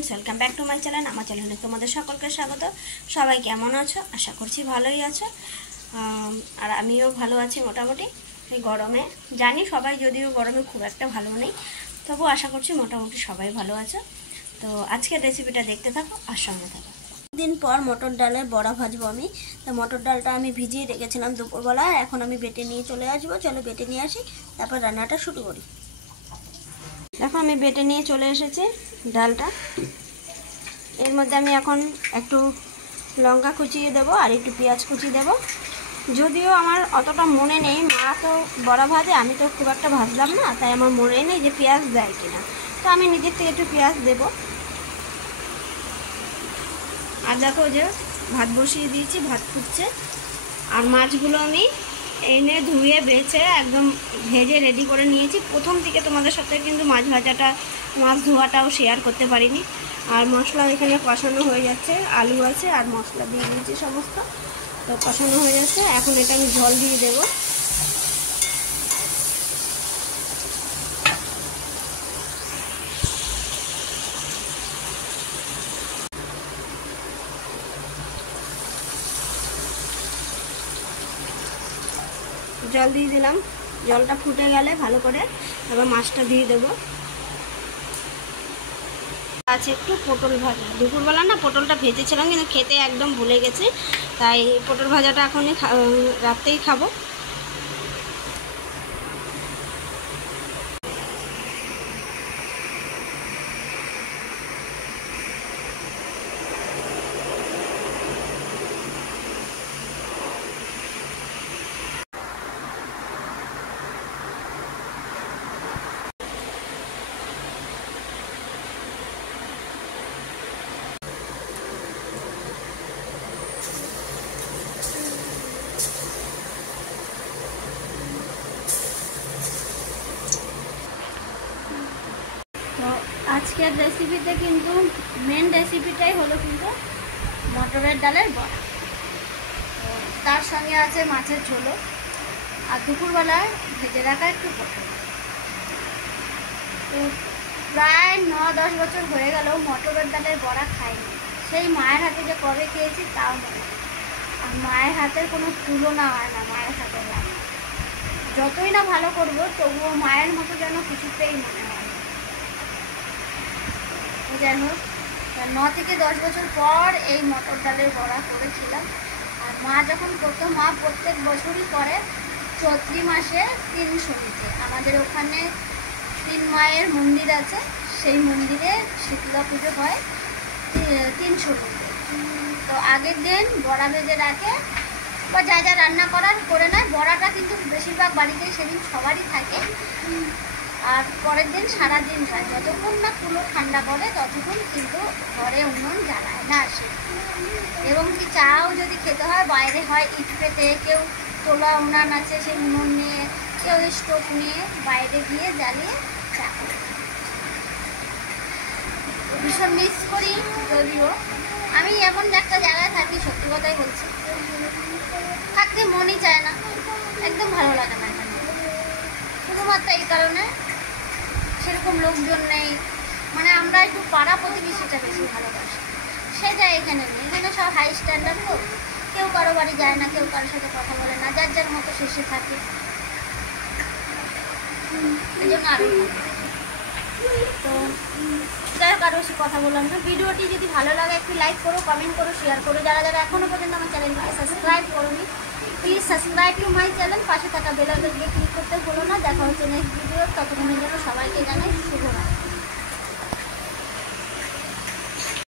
Friends welcome back to my channel. আমার চ্যানেলে তোমাদের সকলকে স্বাগত। সবাই কেমন আছো? আশা করছি ভালোই আছো। আর আমিও ভালো আছি মোটামুটি। এই গরমে জানি সবাই যদিও গরমে খুব একটা ভালো নেই, তবু আশা করছি মোটামুটি সবাই ভালো আছো। তো আজকের রেসিপিটা দেখতে থাকো আর সঙ্গে থাকো। দিন পর মটর ডালের বড়া ভাজবো আমি। তো মটর ডালটা আমি ভিজিয়ে রেখেছিলাম দুপুরবেলা, এখন আমি বেটে নিয়ে চলে আসবো। চলো বেটে নিয়ে আসি, তারপর রান্নাটা শুরু করি। দেখো আমি বেটে নিয়ে চলে এসেছি ডালটা। এর মধ্যে আমি এখন একটু লঙ্কা কুচিয়ে দেবো আর একটু পেঁয়াজ কুচিয়ে দেবো। যদিও আমার অতটা মনে নেই, মা তো বড়া ভাজে, আমি তো খুব একটা ভাজলাম না, তাই আমার মনে নেই যে পেঁয়াজ দেয় কিনা। তো আমি নিজের থেকে একটু পেঁয়াজ দেবো। আর দেখো যে ভাত বসিয়ে দিয়েছি, ভাত ফুটছে। আর মাছগুলো আমি এনে ধুয়ে বেছে একদম ভেজে রেডি করে নিয়েছি। প্রথম দিকে তোমাদের সাথে কিন্তু মাছ ভাজাটা, মাছ ধোয়াটাও শেয়ার করতে পারিনি। আর মশলা এখানে কষানো হয়ে যাচ্ছে, আলু আছে আর মশলা দিয়ে দিয়েছি সমস্ত। তো কষানো হয়ে যাচ্ছে, এখন এটা আমি জল দিয়ে দেবো। জল দিয়ে দিলাম, জলটা ফুটে গেলে ভালো করে এবার মাছটা দিয়ে দেবো। আছে একটু পটল ভাজা, দুপুরবেলা না পটলটা ভেজেছিলাম কিন্তু খেতে একদম ভুলে গেছি, তাই পটল ভাজাটা এখনই রাতেই খাবো। তো আজকের রেসিপিতে কিন্তু মেন রেসিপিটাই হলো কিন্তু মটরের ডালের বড়া। তো তার সঙ্গে আছে মাছের ঝোলও, আর দুপুরবেলায় ভেজে রাখা একটু পটল। তো প্রায় 9-10 বছর হয়ে গেল মটরের ডালের বড়া খাইনি। সেই মায়ের হাতে যে কবে খেয়েছি তাও মনে হয়। আর মায়ের হাতের কোনো তুলনা হয় না। মায়ের হাতের রান্না যতই না ভালো করবো, তবুও মায়ের মতো যেন কিছুতেই মনে হয়। যাই হোক, 9 থেকে 10 বছর পর এই মটর ডালের বড়া করেছিলাম। আর মা যখন করতো, মা প্রত্যেক বছরই করে চৈত্রি মাসে 3 শনিতে। আমাদের ওখানে 3 মায়ের মন্দির আছে, সেই মন্দিরে শীতলা পুজো হয় 3 শনিতে। তো আগের দিন বড়া ভেজে রাখে, বা যা যা রান্না করার করে নেয়। বড়াটা কিন্তু বেশিরভাগ বাড়িতেই সেদিন সবারই থাকে। আর পরের দিন সারাদিন খায়, যতক্ষণ না কুলো ঠান্ডা করে ততক্ষণ কিন্তু ঘরে উনুন জ্বালায় না আসে। এবং কি চাও যদি খেতে হয়, বাইরে হয় ইট পেতে, কেউ তোলা উনান আছে সেই উনুন নিয়ে, কেউ স্টোভ নিয়ে বাইরে গিয়ে জ্বালিয়ে চা করে। ভীষণ মিস করি, যদিও আমি এমন একটা জায়গায় থাকি, সত্যি কথাই বলছি, থাকতে মনই চায় না, একদম ভালো লাগে না এখানে। শুধুমাত্র এই কারণে সেরকম লোকজন নেই, মানে আমরা একটু পাড়া প্রতিবেশীটা বেশি ভালোবাসি, সেটা এখানে নেই। এখানে সব হাই স্ট্যান্ডার্ড লোক, কেউ কারো বাড়ি যায় না, কেউ কারোর সাথে কথা বলে না, যার যার মতো শেষে থাকে। এই জন্য আরও তো যাই হোক, আরও বেশি কথা বললাম না। ভিডিওটি যদি ভালো লাগে একটু লাইক করো, কমেন্ট করো, শেয়ার করো। যারা যারা এখনও পর্যন্ত আমার চ্যানেলটিকে সাবস্ক্রাইব করোনি, please subscribe to my channel. পাশে থাকা বেল আইকনে ক্লিক করতে ভুলো না। দেখা হচ্ছে নেক্সট ভিডিও, ততক্ষণের জন্য সবাইকে জানাই শুভরাত্রি।